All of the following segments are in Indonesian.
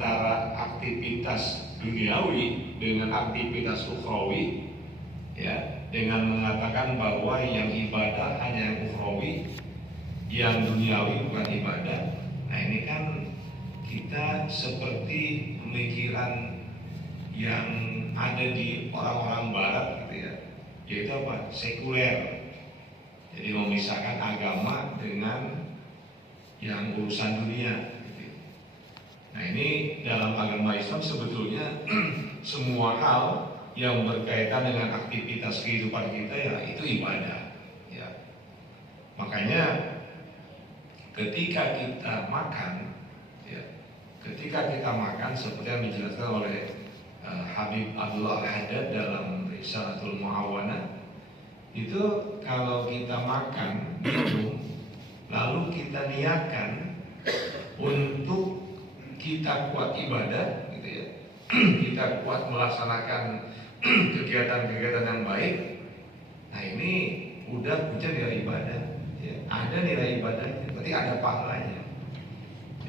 antara aktivitas duniawi dengan aktivitas ukhrawi, ya, dengan mengatakan bahwa yang ibadah hanya yang ukhrawi, yang duniawi bukan ibadah. Nah ini kan kita seperti pemikiran yang ada di orang-orang barat gitu ya, yaitu apa? Sekuler. Jadi memisahkan agama dengan yang urusan dunia gitu. Nah ini dalam agama Islam sebetulnya semua hal yang berkaitan dengan aktivitas kehidupan kita ya itu ibadah ya. Makanya ketika kita makan ya, seperti yang dijelaskan oleh Habib Abdullah Al-Haddad dalam Risalatul Mu'awana, itu kalau kita makan minum lalu kita niatkan untuk kita kuat ibadah gitu ya, kita kuat melaksanakan kegiatan-kegiatan yang baik. Nah ini udah punya nilai ibadah ya. Ada nilai ibadahnya, berarti ada pahalanya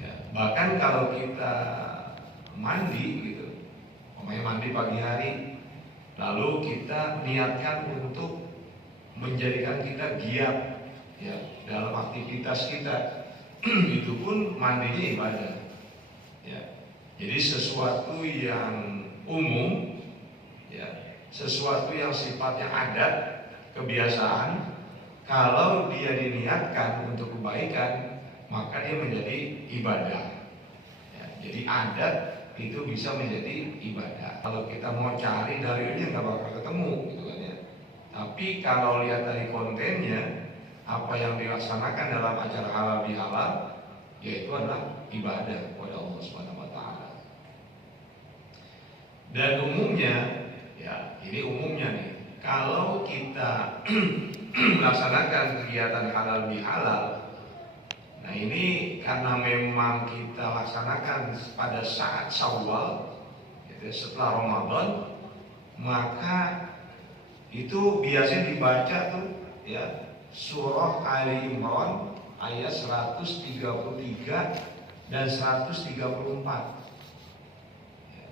ya. Bahkan kalau kita mandi gitu, mandi pagi hari, lalu kita niatkan untuk menjadikan kita giat ya dalam aktivitas kita, itu pun mandinya ibadah ya. Jadi sesuatu yang umum ya, sesuatu yang sifatnya adat, kebiasaan, kalau dia diniatkan untuk kebaikan maka dia menjadi ibadah ya. Jadi adat itu bisa menjadi ibadah. Kalau kita mau cari dalilnya nggak bakal ketemu gitu kan ya. Tapi kalau lihat dari kontennya, apa yang dilaksanakan dalam acara halal bihalal, yaitu adalah ibadah kepada Allah Subhanahu wa taala. Dan umumnya, ya ini umumnya nih, kalau kita melaksanakan kegiatan halal bihalal, nah ini karena memang kita laksanakan pada saat Syawal, gitu, setelah Ramadan, maka itu biasanya dibaca tuh ya surah Ali Imran ayat 133 dan 134. Ya.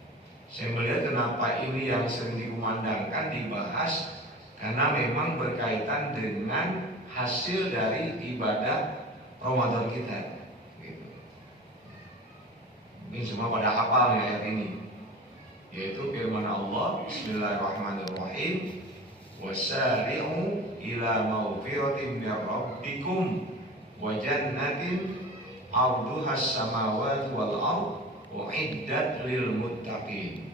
Saya melihat kenapa ini yang sering dikumandangkan dibahas, karena memang berkaitan dengan hasil dari ibadah Ramadan kita. Gitu. Mungkin semua pada hafal nih ayat ini, yaitu firman Allah, Bismillahirrahmanirrahim. Wasari'u ila maghfiratin min rabbikum wa jannatin 'arduhas samawati wal ardh u'iddat lil muttaqin.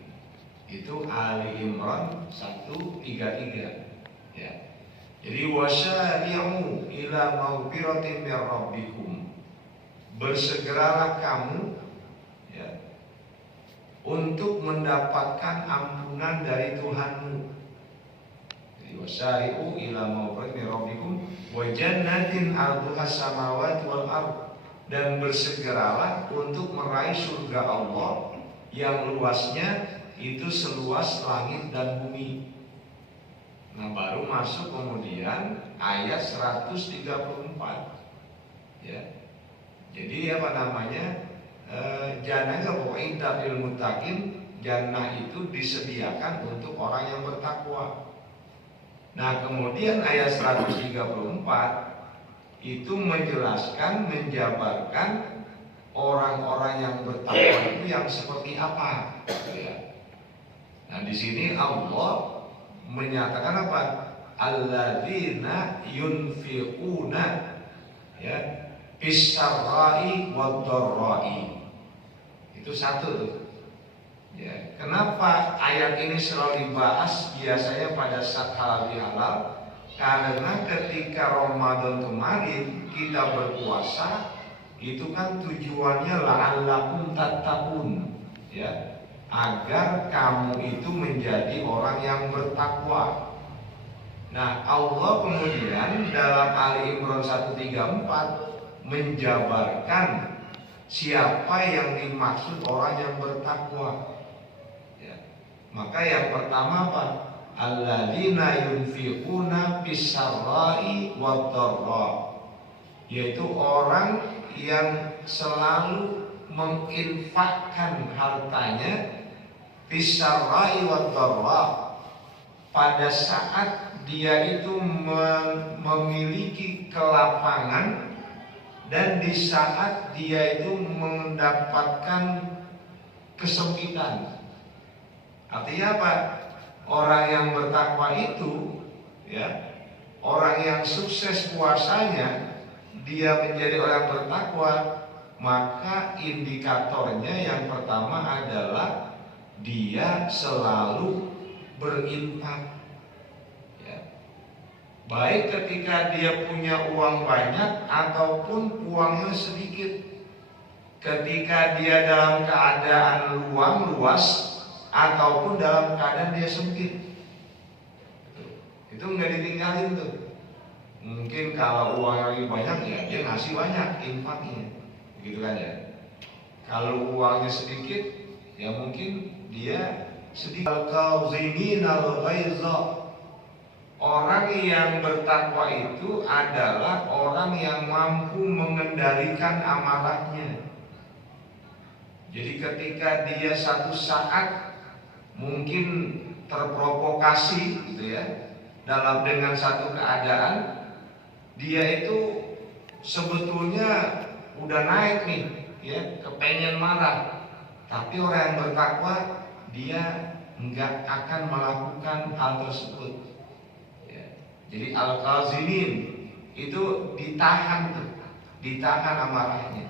Itu Ali Imran 133 ya. Jadi wasari'u ila maghfiratin min rabbikum, bersegeralah kamu ya untuk mendapatkan ampunan dari Tuhanmu. Wasari'u ila maghfiratin rabbikum wa jannatin 'arduhas samawati wal ardh, dan bersegeralah untuk meraih surga Allah yang luasnya itu seluas langit dan bumi. Nah baru masuk kemudian ayat 134 ya. Jadi apa namanya, jannah u'iddat lil muttaqin, jannah itu disediakan untuk orang yang bertakwa. Nah kemudian ayat 134 itu menjelaskan, menjabarkan orang-orang yang bertakwa itu yang seperti apa ya. Nah di sini Allah menyatakan apa? Alladzina yunfiquna ya fis-sarra'i wad-dharra'i. Itu satu tuh. Ya, kenapa ayat ini selalu dibahas biasanya pada saat halal bihalal? Karena ketika Ramadan kemarin kita berpuasa, itu kan tujuannya la'allakum tattaqun ya, agar kamu itu menjadi orang yang bertakwa. Nah Allah kemudian dalam Ali Imran 134 menjabarkan siapa yang dimaksud orang yang bertakwa. Maka yang pertama apa? Alladzina yunfiquna fis-sarra'i wad-dharra, yaitu orang yang selalu menginfakkan hartanya fisarrai wa dharra, pada saat dia itu memiliki kelapangan dan di saat dia itu mendapatkan kesempitan. Artinya apa? Orang yang bertakwa itu, ya, orang yang sukses puasanya, dia menjadi orang bertakwa, maka indikatornya yang pertama adalah dia selalu berinfak. Baik ketika dia punya uang banyak ataupun uangnya sedikit. Ketika dia dalam keadaan luas ataupun dalam keadaan dia sempit, itu nggak ditinggalin tuh. Mungkin kalau uangnya lagi banyak, ya dia ngasih banyak infaknya, gitu kan ya. Kalau uangnya sedikit, ya mungkin dia sedikit. Orang yang bertakwa itu adalah orang yang mampu mengendalikan amarahnya. Jadi ketika dia satu saat mungkin terprovokasi gitu ya, dengan satu keadaan, dia itu sebetulnya udah naik nih ya, kepengen marah. Tapi orang yang bertakwa, dia enggak akan melakukan hal tersebut. Jadi al-qazimin itu ditahan amarahnya.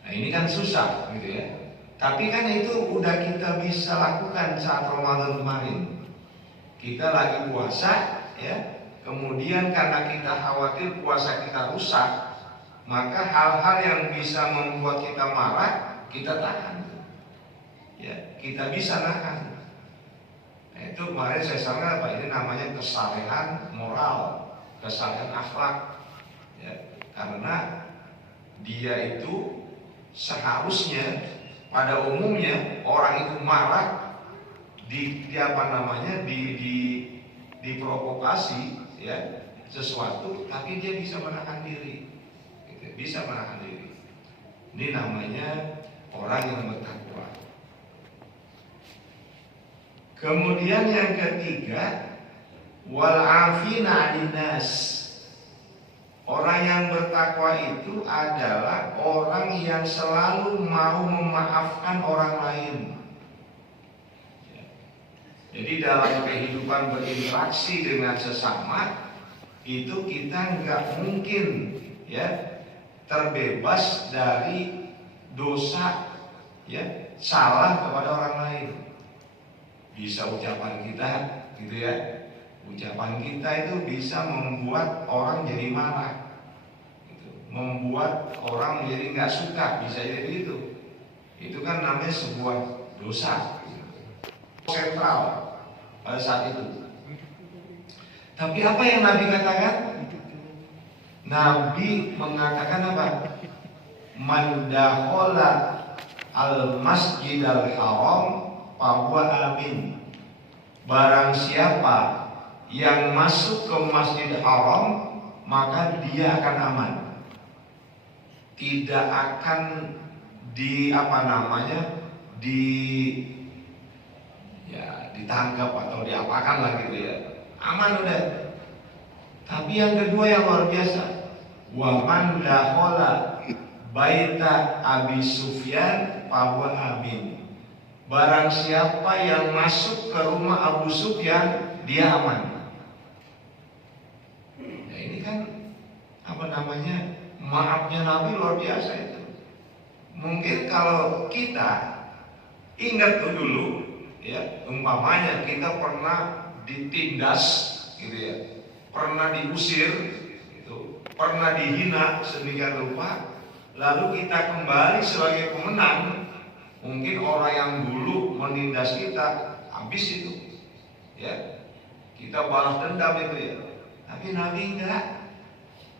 Nah ini kan susah gitu ya. Tapi kan itu udah kita bisa lakukan saat Ramadan kemarin. Kita lagi puasa ya, kemudian karena kita khawatir puasa kita rusak, maka hal-hal yang bisa membuat kita marah kita tahan. Ya, kita bisa nahan. Itu kemarin saya sampaikan apa, ini namanya kesalehan moral, kesalehan akhlak ya, karena dia itu seharusnya pada umumnya orang itu marah diprovokasi ya sesuatu, tapi dia bisa menahan diri gitu, bisa menahan diri. Ini namanya orang yang bertakwa. Kemudian yang ketiga, wal afina 'anil nas. Orang yang bertakwa itu adalah orang yang selalu mau memaafkan orang lain. Jadi dalam kehidupan berinteraksi dengan sesama itu kita nggak mungkin ya terbebas dari dosa ya, salah kepada orang lain. Bisa ucapan kita gitu ya, ucapan kita itu bisa membuat orang jadi marah gitu, membuat orang menjadi nggak suka, bisa jadi itu kan namanya sebuah dosa gitu. Sentral pada saat itu. Tapi apa yang Nabi katakan? Nabi mengatakan apa? Man dakhala al-masjidal haram bahwa amin. Barang siapa yang masuk ke Masjid Haram, maka dia akan aman. Tidak akan ditangkap atau diapakan lah gitu ya. Aman udah. Tapi yang kedua yang luar biasa, wa man dakhala baita Abi Sufyan bahwa amin. Barang siapa yang masuk ke rumah Abu Sufyan, dia aman. Ya ini kan maafnya Nabi luar biasa itu. Mungkin kalau kita ingat tuh dulu ya, umpamanya kita pernah ditindas gitu ya, pernah diusir gitu, pernah dihina sedemikian rupa, lalu kita kembali sebagai pemenang. Mungkin orang yang dulu menindas kita habis itu ya, kita balas dendam itu ya. Tapi Nabi enggak.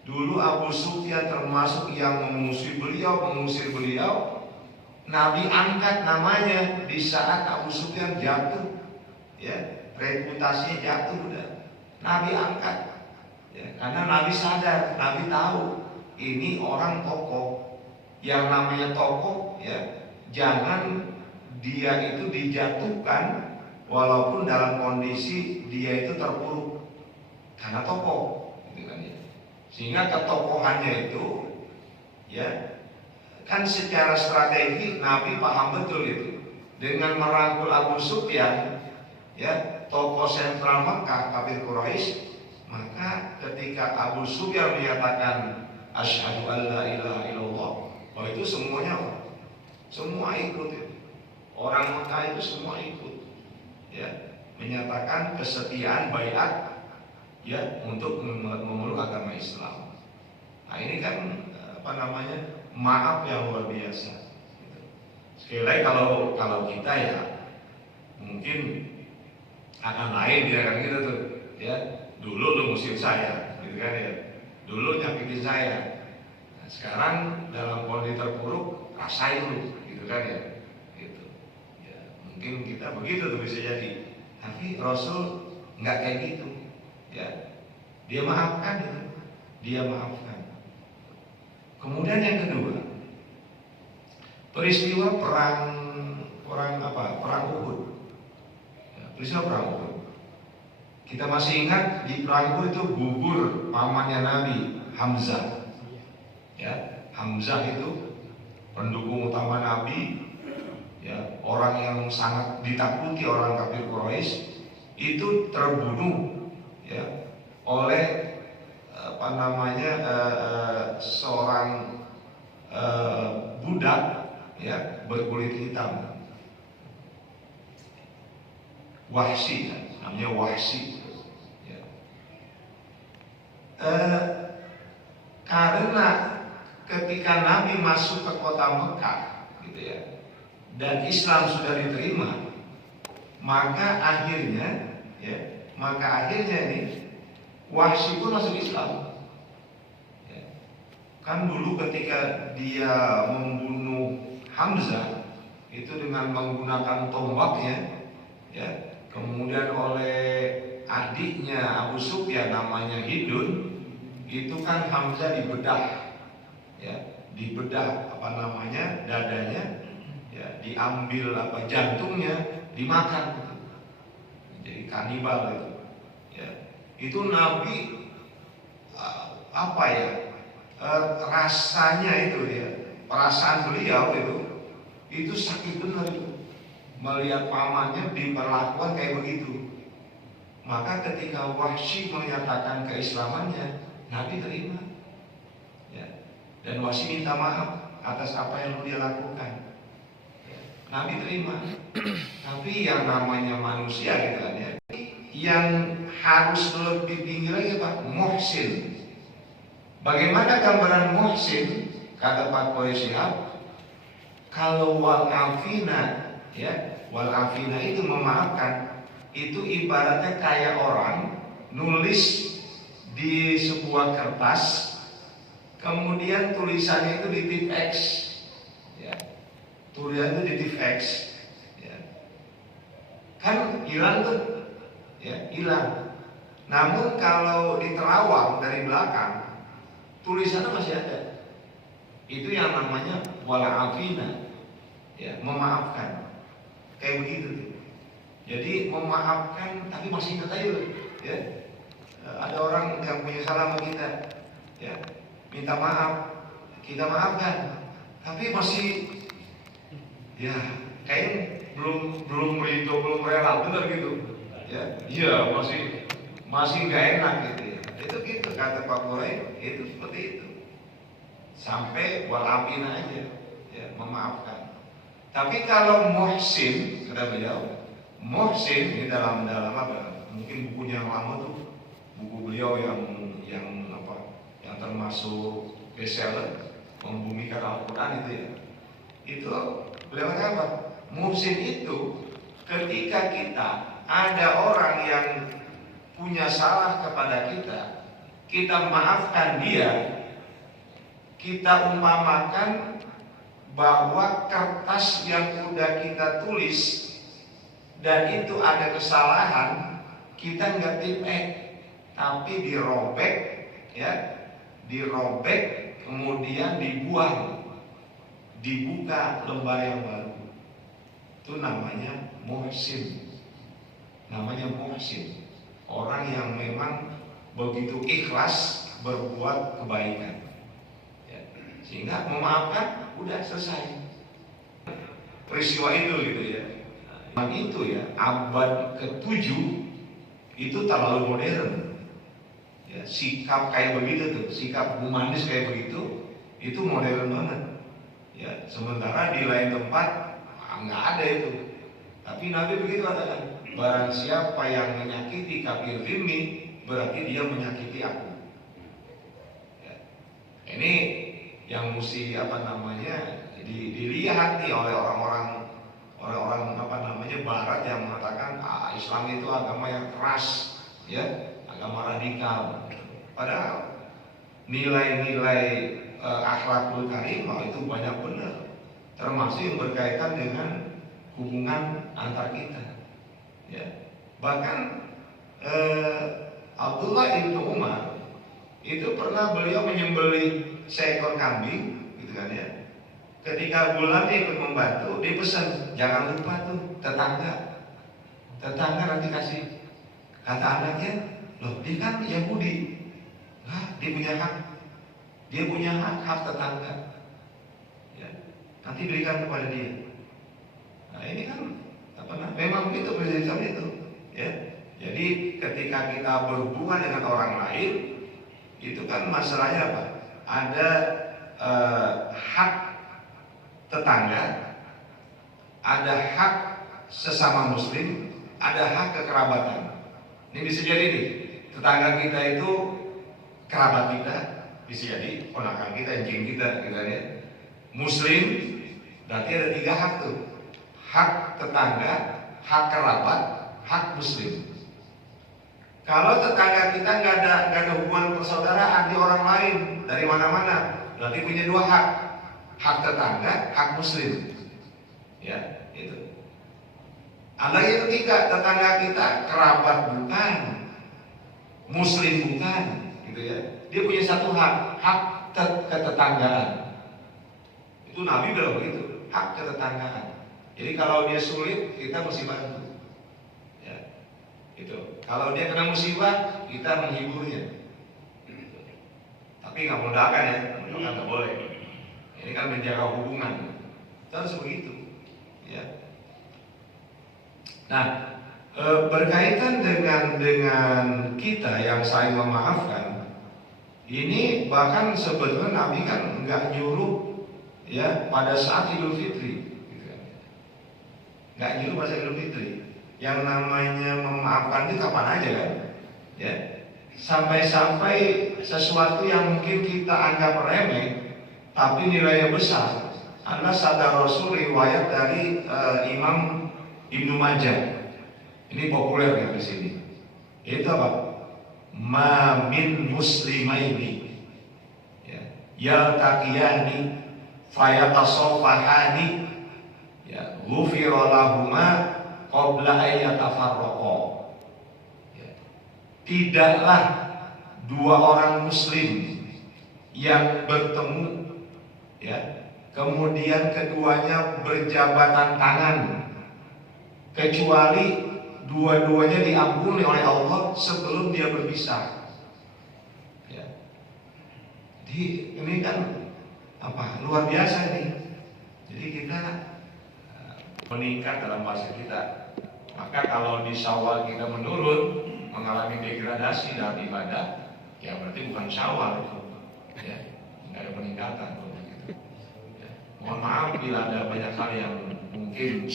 Dulu Abu Sufyan termasuk yang mengusir beliau, Nabi angkat namanya di saat Abu Sufyan jatuh ya, reputasinya jatuh udah, Nabi angkat ya, karena Nabi sadar, Nabi tahu ini orang tokoh yang namanya tokoh ya, jangan dia itu dijatuhkan walaupun dalam kondisi dia itu terpuruk karena tokoh, gitu kan ya. Sehingga ketokohannya itu ya kan secara strategi Nabi paham betul itu. Dengan merangkul Abu Sufyan ya, tokoh sentral Mekah, kafir Quraisy, maka ketika Abu Sufyan menyatakan asyhadu alla ilaha illallah, oh itu semuanya semua ikut itu. Orang Mekah itu semua ikut ya, menyatakan kesetiaan baiat ya untuk memeluk agama Islam. Nah ini kan maaf yang luar biasa. Sekali lagi kalau kita ya mungkin akan lain ya kan gitu tuh ya. Dulu lu musim saya, gitu kan ya. Dulu nyakitin saya. Nah, sekarang dalam kondisi terpuruk rasain lu, gitu kan ya. Gitu. Ya mungkin kita begitu tuh bisa jadi. Tapi Rasul nggak kayak gitu. Ya dia maafkan itu, dia maafkan. Kemudian yang kedua, peristiwa perang Uhud. Ya, peristiwa perang Uhud. Kita masih ingat di perang Uhud itu gugur pamannya Nabi, Hamzah. Ya, Hamzah itu pendukung utama Nabi, ya, orang yang sangat ditakuti orang kafir Quraisy, itu terbunuh ya oleh seorang budak ya berkulit hitam, Wahsy, namanya Wahsy ya. Karena ketika Nabi masuk ke kota Mekah gitu ya, dan Islam sudah diterima, maka akhirnya ini Wahsy pun masuk Islam. Kan dulu ketika dia membunuh Hamzah itu dengan menggunakan tombaknya ya, kemudian oleh adiknya Abu Sufyan namanya Hidun, itu kan Hamzah dibedah ya, dadanya ya, diambil jantungnya, dimakan, jadi kanibal itu ya. Itu Nabi rasanya itu ya, perasaan beliau itu sakit benar itu, melihat pamannya diperlakukan kayak begitu. Maka ketika Wahsy menyatakan keislamannya, Nabi terima ya. Dan Wahsy minta maaf atas apa yang dia lakukan ya. Nabi terima. Tapi yang namanya manusia gitu kan ya, yang harus lebih tinggi lagi Pak, muhsin. Bagaimana gambaran muhsin? Kata Pak Boy Syihab, kalau wal afina ya, wal afina itu memaafkan, itu ibaratnya kayak orang nulis di sebuah kertas, kemudian tulisannya itu di tip X ya, tulisannya di tip X ya. Kan hilang tuh ya, hilang. Namun kalau diterawang dari belakang, tulisannya masih ada. Itu yang namanya wala afina ya, memaafkan. Kayak begitu tuh. Jadi memaafkan tapi masih ingat aja ya. Ada orang yang punya salah sama kita ya, minta maaf, kita maafkan, tapi masih ya kayaknya belum ridho, belum rela, benar gitu ya. Iya, masih nggak enak gitu ya. Itu gitu kata Pak Boy, itu seperti itu. Sampai walafina aja ya, memaafkan. Tapi kalau muhsin, kata beliau, muhsin di dalam apa? Mungkin bukunya yang lama tuh, buku beliau yang termasuk bestseller, membumikan Al-Quran itu ya. Itu beliau kata apa? Muhsin itu ketika kita ada orang yang punya salah kepada kita maafkan dia, kita umpamakan bahwa kertas yang udah kita tulis dan itu ada kesalahan, kita nggak tipek, tapi dirobek ya, dirobek kemudian dibuang dibuka lembar yang baru. Itu namanya muhsin. Namanya muhsin. Orang yang memang begitu ikhlas berbuat kebaikan. Ya. Sehingga memaafkan, udah selesai. Peristiwa itu gitu ya. Nah, itu ya, abad ke-7 itu terlalu modern. Ya, sikap kayak begitu tuh, sikap humanis kayak begitu, itu modern banget. Ya, sementara di lain tempat nggak ada itu. Tapi Nabi begitu katakan, barang siapa yang menyakiti kafir zimmi, berarti dia menyakiti aku. Ya. Ini yang mesti dilihat nih oleh orang-orang Barat yang mengatakan Islam itu agama yang keras, ya, agama radikal. Padahal nilai-nilai akhlakul karimah itu banyak benar, termasuk yang berkaitan dengan hubungan antar kita. Ya. Bahkan Abdullah bin Umar itu pernah beliau menyembelih seekor kambing, gitu kan ya. Ketika bulan ikut membantu, dipesan jangan lupa tuh tetangga nanti kasih. Kata anaknya, loh dia kan Yahudi, dia punya hak tetangga, ya, nanti berikan kepada dia. Nah ini kan memang begitu prinsip itu, ya. Jadi ketika kita berhubungan dengan orang lain, itu kan masalahnya apa? Ada hak tetangga, ada hak sesama muslim, ada hak kekerabatan. Ini bisa jadi nih, tetangga kita itu kerabat kita, bisa jadi ponakan kita, anjing kita, gitu ya. Muslim, berarti ada 3 hak tuh. Hak tetangga, hak kerabat, hak muslim. Kalau tetangga kita nggak ada hubungan persaudaraan di orang lain dari mana-mana, berarti punya 2 hak. Hak tetangga, hak muslim. Ya, itu. Ada yang ketiga, tetangga kita kerabat bukan, muslim bukan, gitu ya. Dia punya 1 hak ketetanggaan. Itu Nabi bilang begitu, hak ketetanggaan. Jadi kalau dia sulit, kita mesti bantu. Ya, itu. Kalau dia kena musibah, kita menghiburnya. Tapi nggak mendoakan ya, mendoakan nggak boleh. Ini kan menjaga hubungan, itu harus begitu, ya. Nah, berkaitan dengan kita yang saling memaafkan, ini bahkan sebetulnya Nabi kan nggak nyuruh, ya, pada saat Idul Fitri, gitu kan. Nggak nyuruh pada saat Idul Fitri. Yang namanya memaafkan itu kapan aja kan, ya. Sampai-sampai sesuatu yang mungkin kita anggap remeh tapi nilainya besar adalah sabda Rasul riwayat dari Imam Ibnu Majah. Ini populer ya di sini. Itu apa? Ma min muslimaini, ya, yaltaqiyani fayatasafahani, ya, ghufira lahuma qabla an yatafarraqa. Ya. Tidaklah 2 orang muslim yang bertemu, ya, kemudian keduanya berjabatan tangan, kecuali dua-duanya diampuni oleh Allah sebelum dia berpisah. Ya. Jadi ini kan luar biasa nih. Jadi kita meningkat dalam bahasa kita. Maka kalau di Syawal kita menurun, mengalami degradasi dalam ibadah, ya berarti bukan Syawal itu. Ya, nggak ada peningkatan. Mohon maaf bila ada banyak hal yang mungkin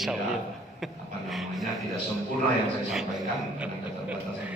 tidak sempurna yang saya sampaikan karena keterbatasan